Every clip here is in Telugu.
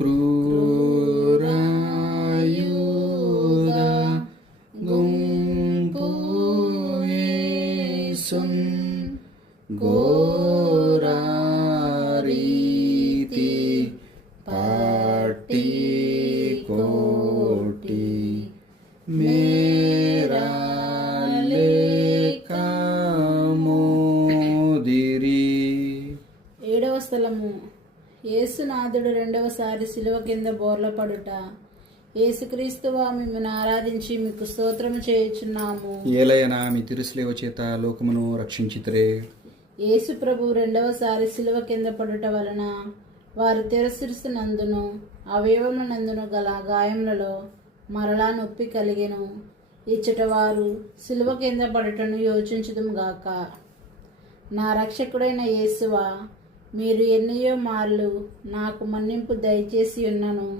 క్రూరాయుధ గుంపు యేసున్ ఘోరారీతి పట్టి కోటి మేరా లేఖమోదిరి. 7వ స్థలము యేసునాథుడు రెండవసారి శిలువ కింద బోర్లపడుట. యేసుక్రీస్తువా మిమ్మల్ని ఆరాధించి మీకు స్తోత్రము చేయుచున్నాము. ఏలయనా మీ తిరుసిలువ చేత లోకమును రక్షించితిరే. యేసు ప్రభు రెండవసారి శిలువ కింద పడుట వలన వారి తెరసిరుస్తునందును అవయవమునందును గల గాయములలో మరలా నొప్పి కలిగెను. ఇచ్చట వారు శిలువ కింద పడుటను యోచించుదుము గాక. నా రక్షకుడైన యేసువా, మీరు ఎన్నయో మార్లు నాకు మన్నింపు దయచేసి ఉన్నను.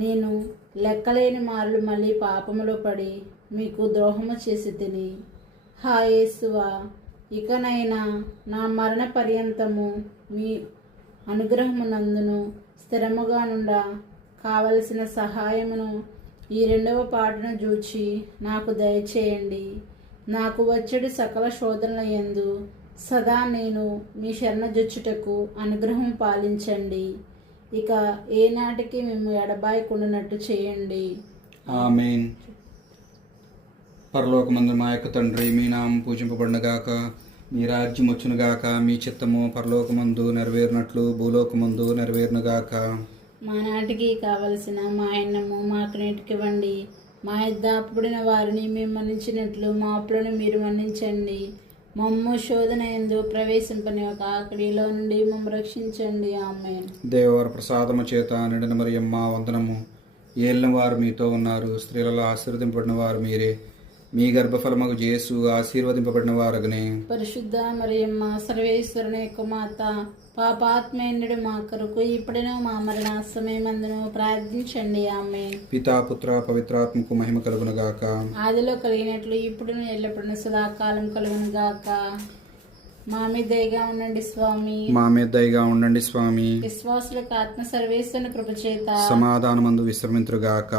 నేను లెక్కలేని మార్లు మళ్ళీ పాపములో పడి మీకు ద్రోహము చేసి తిని. హా యేసువా, ఇకనైనా నా మరణ పర్యంతము మీ అనుగ్రహమునందును స్థిరముగా నుండా కావలసిన సహాయమును ఈ 2వ పాటను చూచి నాకు దయచేయండి. నాకు వచ్చేటి సకల శోధనల యందు సదా నేను మీ శరణజొచ్చుటకు అనుగ్రహం పాలించండి. ఇక ఏనాటికి మేము ఎడబాయకుండానట్టు చేయండి. ఆమేన్. పరలోకమందు మా యొక్క తండ్రి, మీ నామం పూజింపబడునుగాక, మీ రాజ్యం వచ్చునుగాక, మీ చిత్తము పరలోకమందు నెరవేరినట్లు భూలోకమందు నెరవేరునుగాక. మా నాటికి కావలసిన మా అన్నము మాకు నేటికివ్వండి. మా యొద్ద అప్పుడిన వారిని మేము మన్నించినట్లు మా అప్పులను మీరు మన్నించండి. మమ్ము శోధన యందు ప్రవేశింపని ఒక ఆకడిలో నుండి మమ్ము రక్షించండి. ఆమేన్. దేవర ప్రసాదము చేత నిండిన మరియమ్మ వందనము. ఏలిన వారు మీతో ఉన్నారు, స్త్రీలలో ఆశీర్వదింపబడిన వారు మీరే. మీ గర్భఫలమగు యేసు ఆశీర్వదింపబడిన వారగనే. పరిశుద్ధ మరియమ్మ సర్వేశ్వరుని యొక్క మాత, పాపాత్మేయుడు మా కొరకు ఇప్పుడును మా మరణ సమయమందును ప్రార్థించండి. ఆమేన్. పితా పుత్ర పవిత్రాత్మకు మహిమ కలుగునుగాక. ఆదిలో కలిగినట్లు ఇప్పుడును ఎల్లప్పుడూ సదాకాలం కలుగునుగాక. మా మీద దయగా ఉండండి స్వామి. మా మీద దయగా ఉండండి స్వామి. విశ్వాసులకు ఆత్మ సర్వేశ్వరుని కృపచేత సమాధానమందు విశ్రమింతురుగాక.